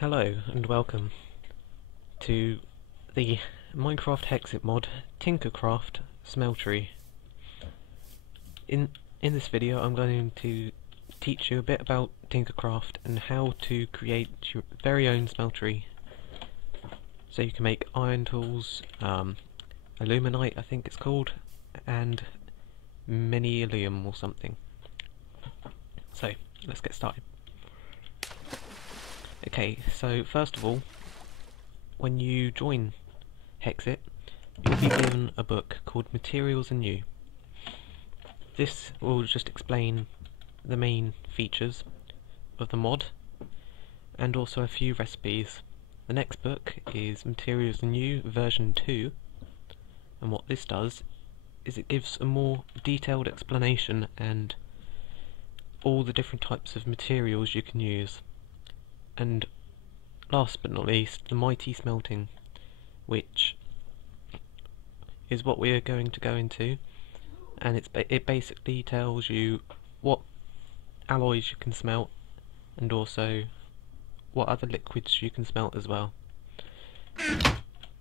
Hello and welcome to the Minecraft Hexxit mod Tinkercraft Smeltery. In this video I'm going to teach you a bit about Tinkercraft and how to create your very own smeltery. So you can make iron tools, aluminite I think it's called, and mini-allium or something. So let's get started. Okay, so first of all, when you join Hexxit, you'll be given a book called Materials and New. This will just explain the main features of the mod and also a few recipes. The next book is Materials and New version 2, and what this does is it gives a more detailed explanation and all the different types of materials you can use. And last but not least, the mighty smelting, which is what we are going to go into, and it basically tells you what alloys you can smelt and also what other liquids you can smelt as well.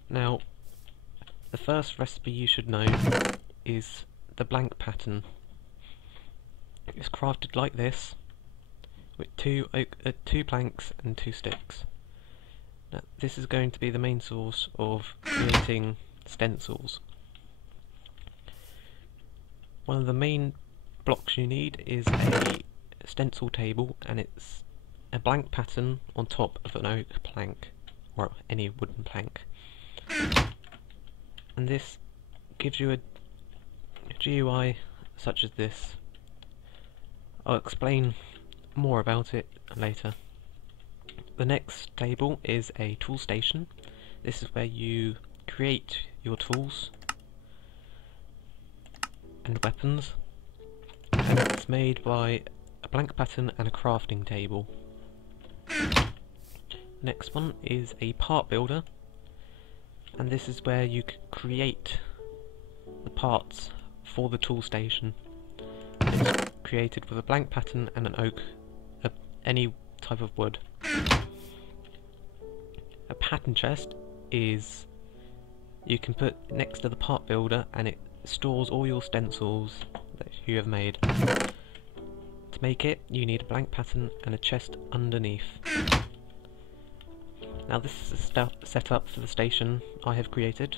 Now, the first recipe you should know is the blank pattern. It's crafted like this, with two planks and 2 sticks. Now, this is going to be the main source of creating stencils. One of the main blocks you need is a stencil table, and it's a blank pattern on top of an oak plank, or any wooden plank. And this gives you a GUI such as this. I'll explain more about it later. The next table is a tool station. This is where you create your tools and weapons, and it's made by a blank pattern and a crafting table. Next one is a part builder, and this is where you create the parts for the tool station. It's created with a blank pattern and an oak, any type of wood. A pattern chest is you can put next to the part builder, and it stores all your stencils that you have made. To make it, you need a blank pattern and a chest underneath. Now this is a setup for the station I have created,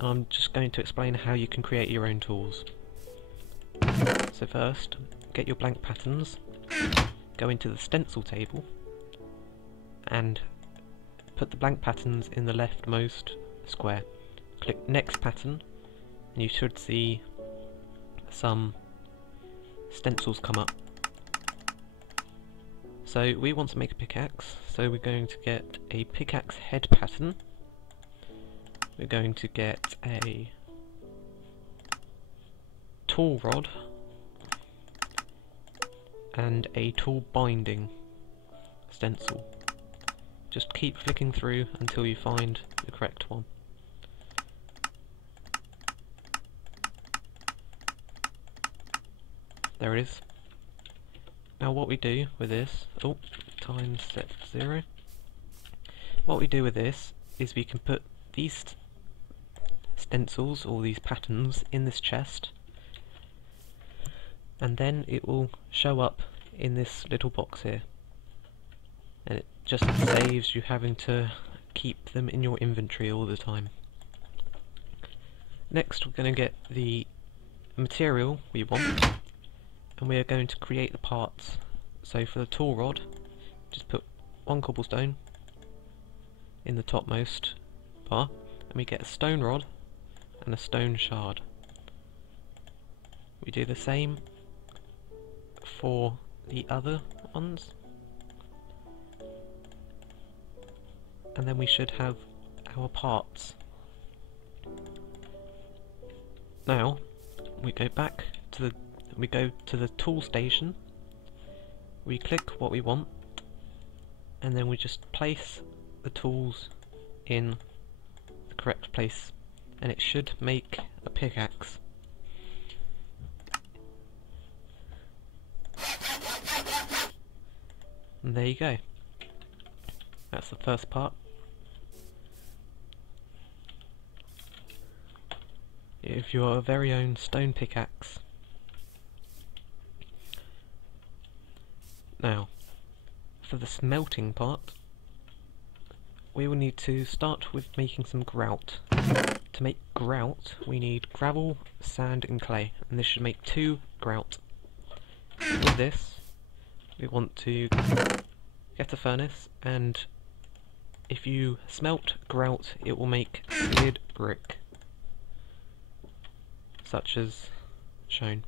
and I'm just going to explain how you can create your own tools. So first, get your blank patterns, go into the stencil table, and put the blank patterns in the leftmost square. Click next pattern, and you should see some stencils come up. So we want to make a pickaxe, so we're going to get a pickaxe head pattern. We're going to get a tool rod and a tool binding stencil. Just keep flicking through until you find the correct one. There it is. Now what we do with this, time set 0. What we do with this is we can put these stencils or these patterns in this chest, and then it will show up in this little box here, and it just saves you having to keep them in your inventory all the time. Next we're going to get the material we want, and we are going to create the parts. So for the tool rod, just put 1 cobblestone in the topmost bar, and we get a stone rod and a stone shard. We do the same for the other ones, and then we should have our parts. Now we go back to the tool station, we click what we want, and then we just place the tools in the correct place, and it should make a pickaxe. And there you go. That's the first part. If your very own stone pickaxe. Now, for the smelting part, we will need to start with making some grout. To make grout, we need gravel, sand and clay, and this should make 2 grout. With this, we want to get a furnace, and if you smelt grout, it will make seared brick, such as shown.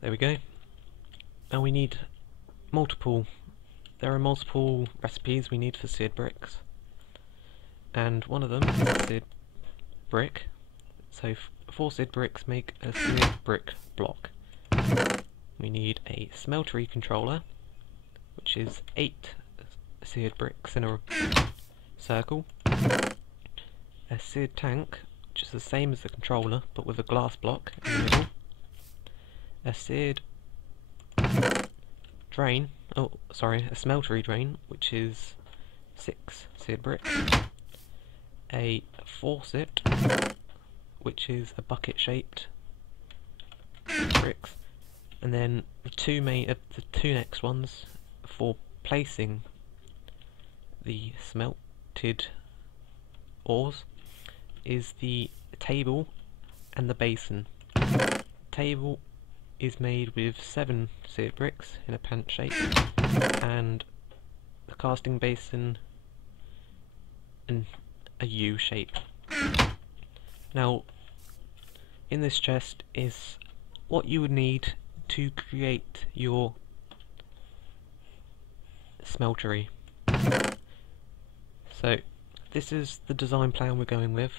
There we go. Now we need there are multiple recipes we need for seared bricks, and one of them is seared brick. So 4 seared bricks make a seared brick block. We need a smeltery controller, which is 8 seared bricks in a circle. A seared tank, which is the same as the controller but with a glass block in the middle. A seared drain, a smeltery drain, which is 6 seared bricks. A faucet, which is a bucket shaped bricks, and then the two next ones for placing the smelted ores is the table and the basin. Table is made with 7 seared bricks in a pant shape, and the casting basin in a U shape. Now, in this chest is what you would need to create your smeltery. So, this is the design plan we're going with.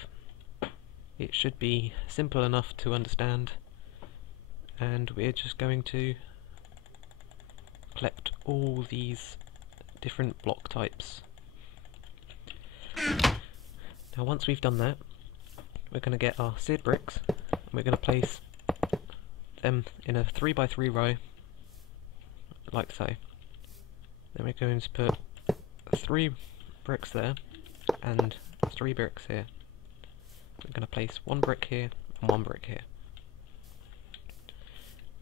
It should be simple enough to understand, and we're just going to collect all these different block types. Now once we've done that, we're going to get our seared bricks and we're going to place them in a 3x3 row, like so. Then we're going to put 3 bricks there and 3 bricks here. We're going to place 1 brick here and 1 brick here.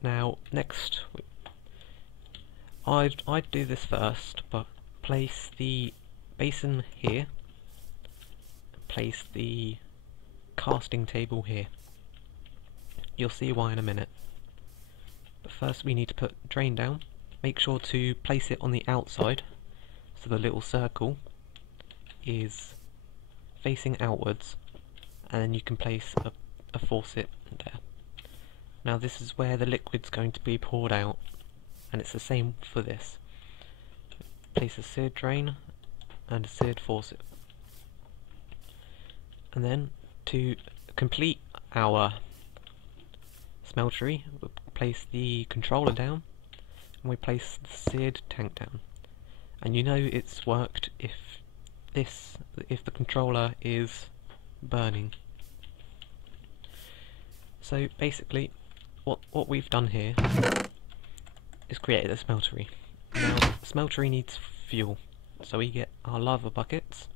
Now, next, I'd do this first, but place the basin here, place the casting table here. You'll see why in a minute. But first we need to put drain down. Make sure to place it on the outside, so the little circle is facing outwards, and then you can place a faucet there. Now this is where the liquid's going to be poured out, and it's the same for this. Place a seared drain and a seared faucet. And then to complete our smeltery, we place the controller down and we place the seared tank down. And you know it's worked if the controller is burning. So basically what we've done here is created a smeltery. Now the smeltery needs fuel, so we get our lava buckets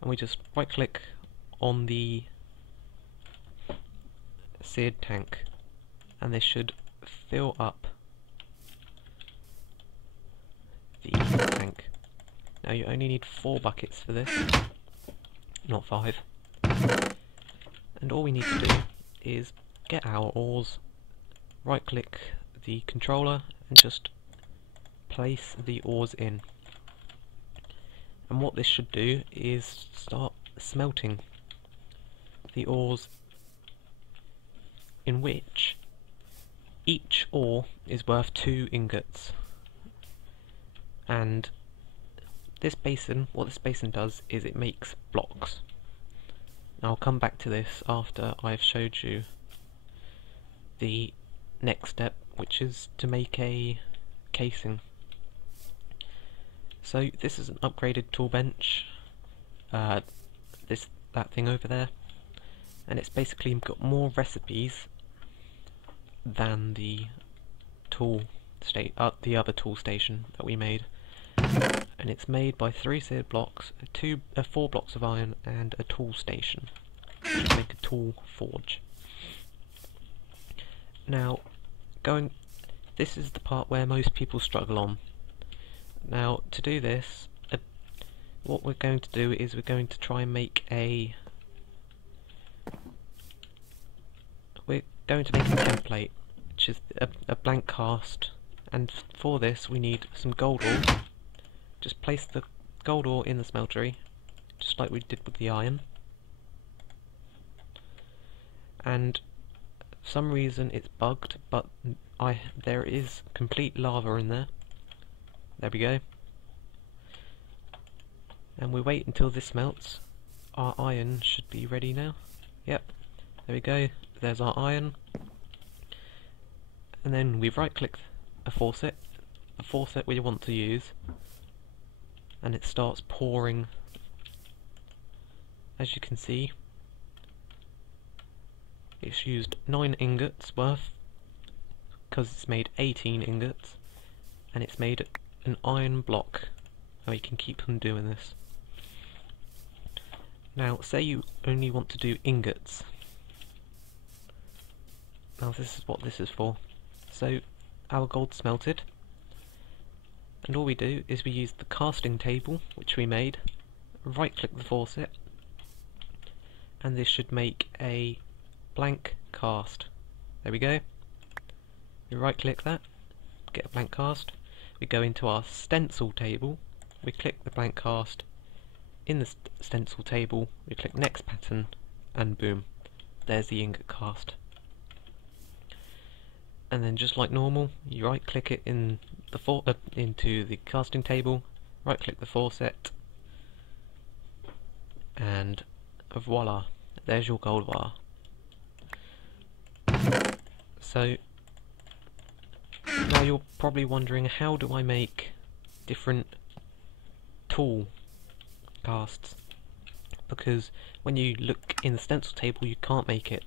and we just right click on the seared tank and this should fill up the tank. Now you only need 4 buckets for this, not 5. And all we need to do is get our ores, right click the controller and just place the ores in. And what this should do is start smelting the ores, in which each ore is worth 2 ingots. And this basin, what this basin does is it makes blocks. Now I'll come back to this after I've showed you the next step, which is to make a casing. So this is an upgraded tool bench, that thing over there, and it's basically got more recipes than the the other tool station that we made, and it's made by 3 seared blocks, 4 blocks of iron, and a tool station to make a tool forge. Now, this is the part where most people struggle on. Now, to do this, what we're going to do is we're going to try and make a template, which is a blank cast, and for this we need some gold ore. Just place the gold ore in the smeltery, just like we did with the iron, and for some reason it's bugged, but there is complete lava in there. There we go. And we wait until this melts. Our iron should be ready now. Yep, there we go. There's our iron. And then we right click a faucet, the faucet we want to use, and it starts pouring. As you can see, it's used 9 ingots worth, because it's made 18 ingots, and it's made an iron block. Now you can keep on doing this. Now, say you only want to do ingots. Now this is what this is for. So, our gold's smelted, and all we do is we use the casting table, which we made, right click the faucet, and this should make a blank cast. There we go. We right click that, get a blank cast. We go into our stencil table, we click the blank cast. In the stencil table, we click next pattern, and boom, there's the ingot cast. And then just like normal, you right click it in the into the casting table, right click the faucet, and voila, there's your gold bar. So now you're probably wondering, how do I make different tool casts? Because when you look in the stencil table you can't make it.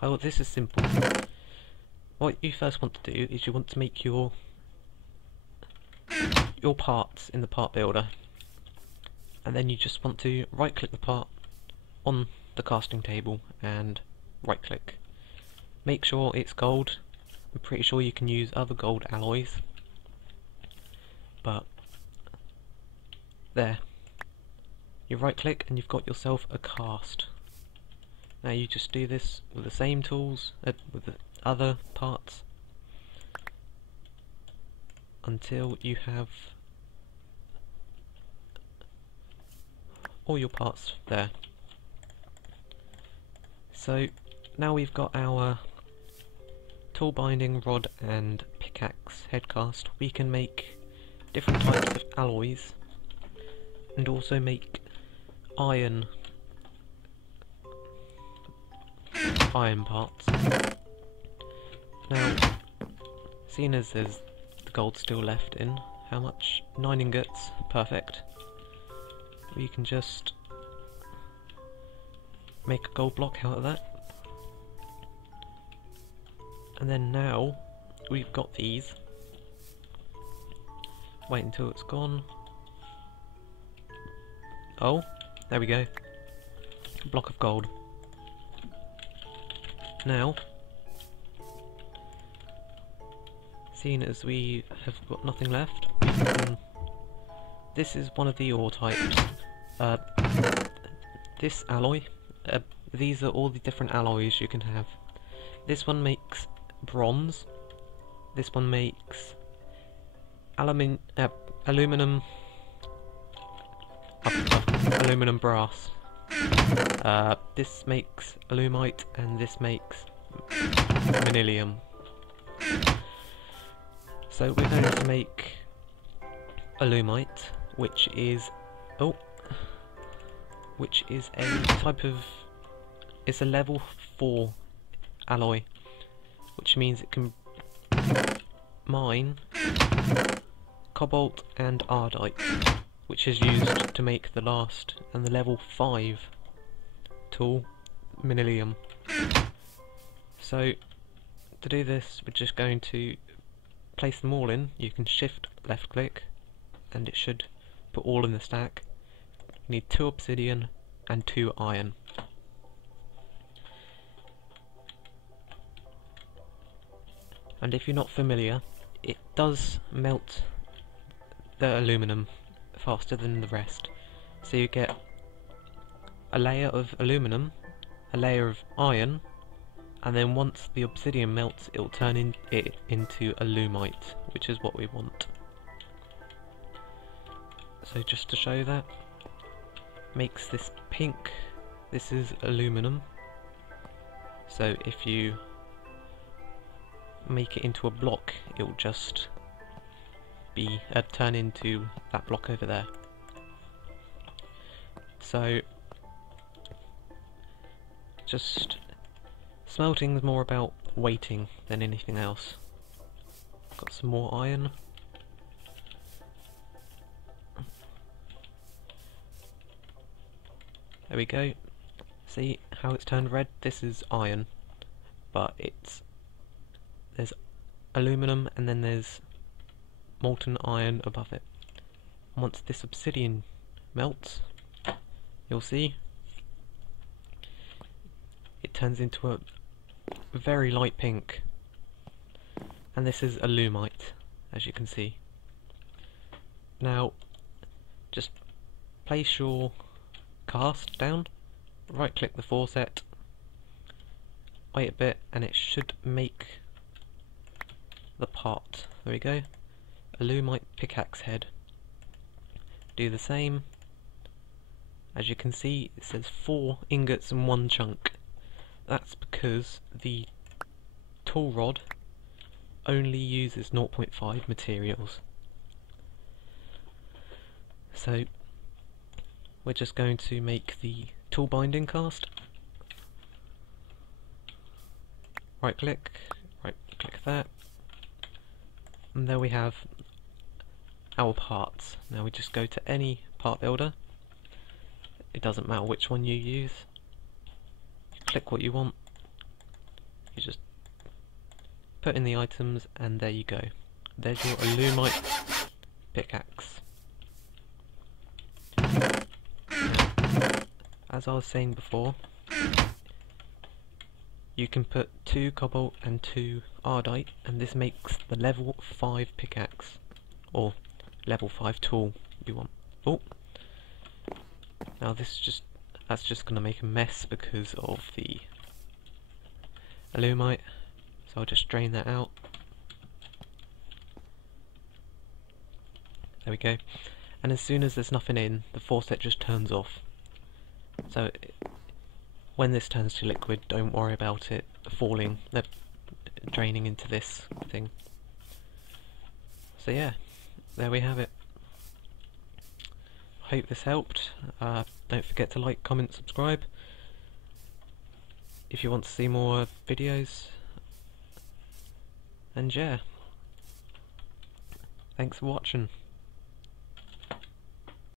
Oh, this is simple. What you first want to do is you want to make your parts in the part builder, and then you just want to right click the part on the casting table and right click. Make sure it's gold. I'm pretty sure you can use other gold alloys, but there. You right click and you've got yourself a cast. Now you just do this with the same tools, with the other parts, until you have all your parts there. So now we've got our tool binding rod and pickaxe headcast, we can make different types of alloys and also make iron parts. Now, seeing as there's the gold still left in, how much? 9 ingots, perfect. We can just make a gold block out of that. And then now we've got these. Wait until it's gone. Oh, there we go. A block of gold. Now, seeing as we have got nothing left, this is one of the ore types. This alloy, these are all the different alloys you can have. This one makes bronze, this one makes aluminum brass, this makes alumite, and this makes manilium. So we're going to make alumite, which is a type of, it's a level 4 alloy, which means it can mine cobalt and ardite, which is used to make the last and the level 5 tool, manilium. So To do this, we're just going to place them all in. You can shift left click and it should put all in the stack. You need 2 obsidian and 2 iron. And if you're not familiar, it does melt the aluminum faster than the rest. So you get a layer of aluminum, a layer of iron, and then once the obsidian melts, it'll turn it into alumite, which is what we want. So just to show that, makes this pink. This is aluminum. So if you make it into a block, it will just be turn into that block over there. So just smelting is more about weighting than anything else. Got some more iron. There we go. See how it's turned red? This is iron, but there's aluminum and then there's molten iron above it. Once this obsidian melts, you'll see it turns into a very light pink, and this is alumite, as you can see. Now just place your cast down, right click the faucet, wait a bit, and it should make the pot. There we go. Alumite pickaxe head. Do the same. As you can see, it says 4 ingots and 1 chunk. That's because the tool rod only uses 0.5 materials. So we're just going to make the tool binding cast. Right click that, and there we have our parts. Now we just go to any part builder, it doesn't matter which one you use, click what you want, you just put in the items, and there you go. There's your alumite pickaxe. As I was saying before, you can put 2 cobalt and 2 ardite, and this makes the level 5 pickaxe, or level 5 tool you want. Oh, now that's just going to make a mess because of the alumite, so I'll just drain that out. There we go. And as soon as there's nothing in, the faucet just turns off. So when this turns to liquid, don't worry about it falling, draining into this thing. So yeah, there we have it. Hope this helped. Don't forget to like, comment, subscribe if you want to see more videos. And yeah, thanks for watching.